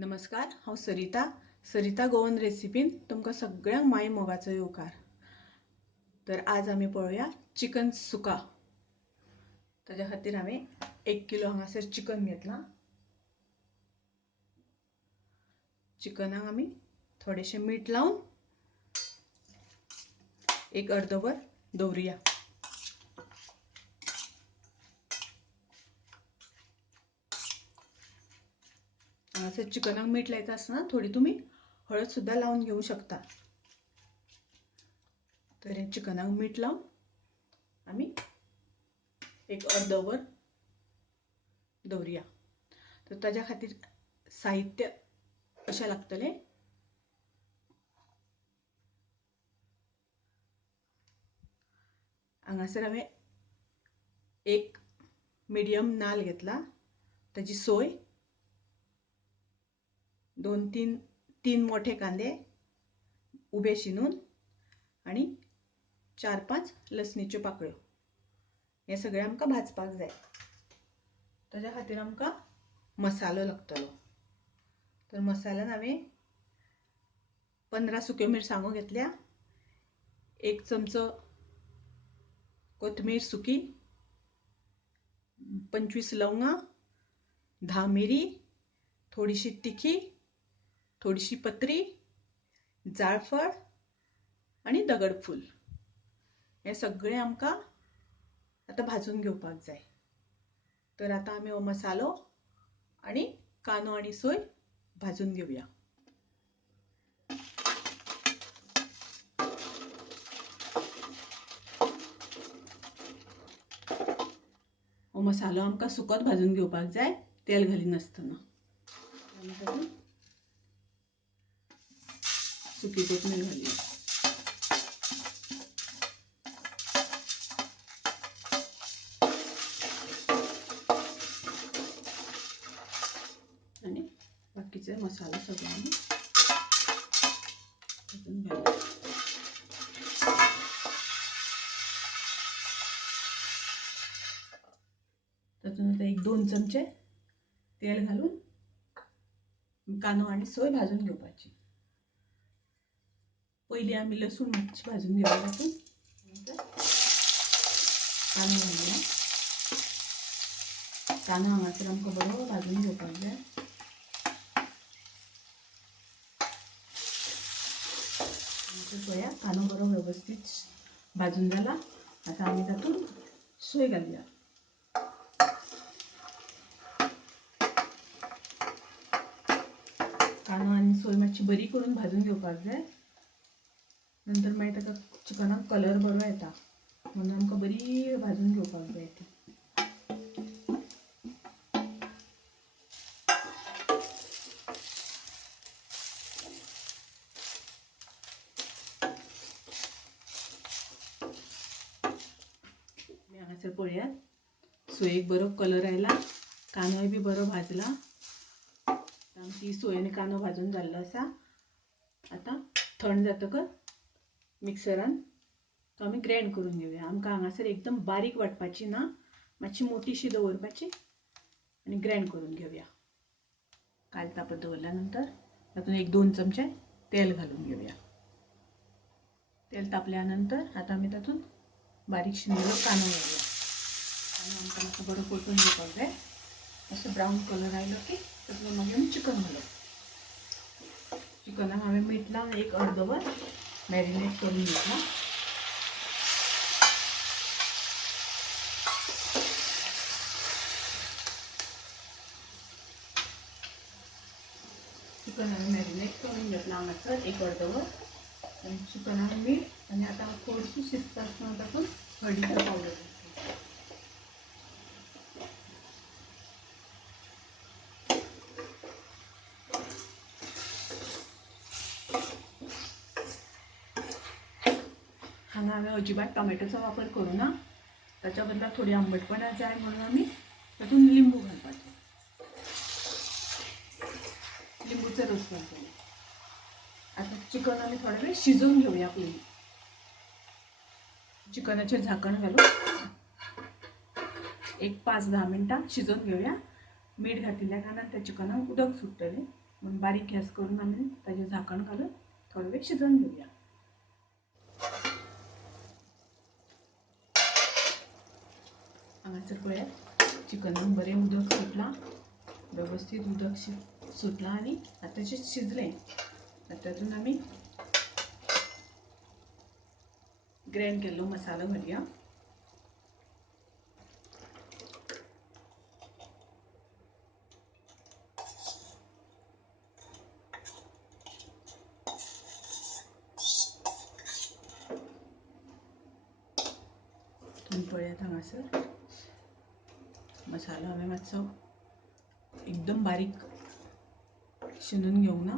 नमस्कार, हांव सरिता गोवन रेसिपीन तुमकां सगळ्यांक माय मोगाचो येवकार। तर आज आमी पळोवया चिकन सुका। ताज्या खातीर हांवें 1 किलो हांगासर चिकन घेतलां। चिकनाक आमी थोडेशें मीठ लावन एक अर्दवर दवरुया। हांगासर चिकनाक मीठ लायता आसतना थोडी तुमी हळद सुद्दां लावन घेवं शकता। तर हे चिकनाक मीठ लावन आमी एक अर्दवर दवरुया। तर ताज्या खातीर साहित्य अशें लागतलें। हांगासर हांवें एक मिडियम नाल्ल घेतला, ताजी सोय, 2-3 मोठे कांदे उबे शिनून आणि 4-5 लसणीच्यो पाकळ्यो। हे सगळें आमकां भाजपाक जाय। ताज्या खातीर आमकां मसालो लागतलो। तर मसाल्यान हांवें 15 सुक्यो मिरसांगो घेतल्या, 1 चमचो कोथमीर सुकी, 25 लवंगां, 10 मिरी, थोडीशी तिखी, थोडीशी पत्री, जाळफळ आणि दगडफूल। हे सगळें आमकां आता भाजून घेवपाक जाय। तर आता आमी हो मसालो आणि कांदो आणि सोय भाजून घेवया। हो मसालो आमकां सुकोत भाजून घेवपाक जाय, तेल घालिनासतना। सुकी कोथमीर घालूया। आणि बाकीचे मसाला सगळं आम्ही भाजून घालूया। तातूंत आता 1-2 चमचे तेल घालून कांदो आणि सोय भाजून घेवपाची। पयलीं आमी लसूण मातशी भाजून घेवया। तातूंत कांदो घालूया। कांदो हांगासर आमकां बरो भाजून घेवपाक जाय। पळया कांदो बरो वेवस्थीत भाजून जाला। आता आमी तातूंत सोय घालूया। कांदो आनी सोय मातशी बरी करून भाजून घेवपाक जाय। नंतर मागीर ताका चिकनाक कलर बरो येता, म्हणून आमकां बरी भाजून घेवपाक जाय ती। हांगासर पळयात सोयेक बरो कलर आयला, कांदोय बी बरो भाजला। आमची सोय आनी कांदो भाजून जाल्लो आसा। आता थंड जातकच मिक्सरान तो आमी ग्राइंड करून घेवया। आमकां हांगासर एकदम बारीक वाटपाची ना, मातशी मोठीशी दवरपाची आनी ग्राइंड करून घेवया। काल तापत दवरल्या नंतर तातूंत 1-2 चमचे तेल घालून घेवया। तेल तापल्या नंतर आता आमी तातूंत बारीक शिनलेलो कांदो घालूया। कांदो आमकां मातसो बरो परतून घेवपाक जाय। असो ब्राउन कलर आयलो की तातूंत मागीर आमी चिकन घालप। चिकनाक हांवें मीठ लावन एक अर्दवर मॅरिनेट करून घेतला। चिकन हांवें मॅरिनेट करून घेतला हांगासर एक अर्दवर। चिकनाक मीठ आनी आतां थोडीशी शिजता आसतना तातूंत हळदीचो पावडर घालता। हांगा हांवें अजिबात टोमॅटोचो वापर करूना। ताच्या बदला थोडी आंबटपणा जाय म्हणून आमी तातूंत लिंबू घालपाचो, लिंबूचो रस घालतले। आता चिकन आमी थोडे वेळ शिजोवन घेवया। पयलीं चिकनाचेर झाकण घालून एक 5-10 मिनटां शिजोवन घेवया। मीठ घातिल्ल्या कारणान त्या चिकनाक उदक सुट्टलें। मग बारीक गॅस करून आम्ही ताजें झाकण घालून थोडो वेळ शिजवून घेऊया. हांगासर पळयात चिकनान बरें उदक सुटलां, व्यवस्थित उदक सुटलां आनी आतां शिजलें. तातूंत आमी ग्राइंड केल्लो मसालो घालुया. तुम्ही पळयात हांगासर मसालो हांवें मातसो एकदम बारीक शिनून घेवंक ना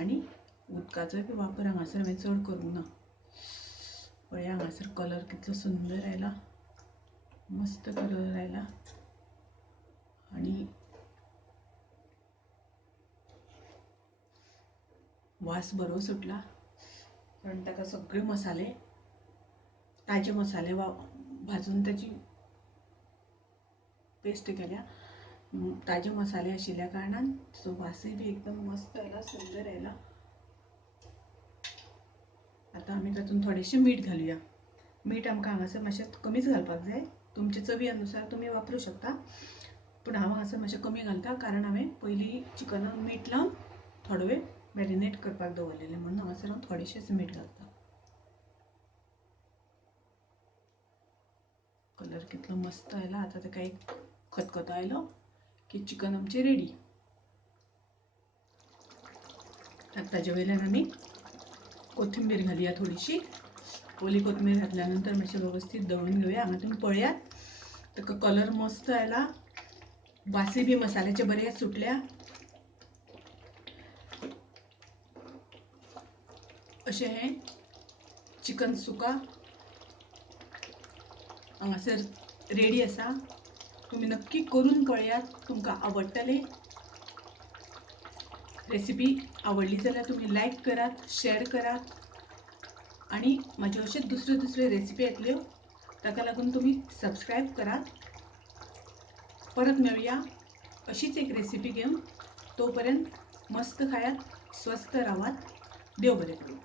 आनी उदकाचोय बी वापर हांगासर हांवें चड करूंक ना. पळया हांगासर कलर कितलो सुंदर आयला, मस्त कलर आयला आनी वास बरो सुटला. कारण ताका सगळे मसाले ताजे मसाले भाजून ताची पेस्ट केल्या. ताजे मसाले आशिल्ल्या कारणान ताचो वासय बी एकदम मस्त आयला, सुंदर आयला. आता आमी तातूंत थोडेशें मीठ घालुया. मीठ आमकां हांगासर मातशें कमीच घालपाक जाय. तुमचे चवी अनुसार तुमी वापरूं शकता, पूण हांव हांगासर मातशें कमी घालता कारण हांवें पयलीं चिकनाक मीठ लावन थोडो वेळ मॅरिनेट करपाक दवरलेलें, म्हणून हांगासर हांव थोडेशेंच मीठ घालता. कलर कितलो मस्त आयला. आता ताका एक खतखतो आयलो की चिकन आमचें रेडी. आता ताजे वयल्यान आमी कोथिंबीर घालुया थोडीशी. ओली कोथिंबीर घातल्या नंतर मातशें व्यवस्थित दळून घेवया. हांगा तुमी पळयात ताका कलर मस्त आयला, वासय बी मसाल्याचे बरें सुटल्या. अशें हें चिकन सुका हांगासर रेडी आसा. तुमी नक्की करून पळयात, तुमकां आवडटलें. रेसिपी आवडली जाल्यार तुमी लायक करात, शेअर करात आनी म्हाज्यो अशेच दुसऱ्यो रेसिपी येतल्यो ताका लागून तुमी सबस्क्रायब करात. परत मेळुया अशीच एक रेसिपी घेवन. तोपर्यंत मस्त खायात, स्वस्थ रावात. देव बरें करूं.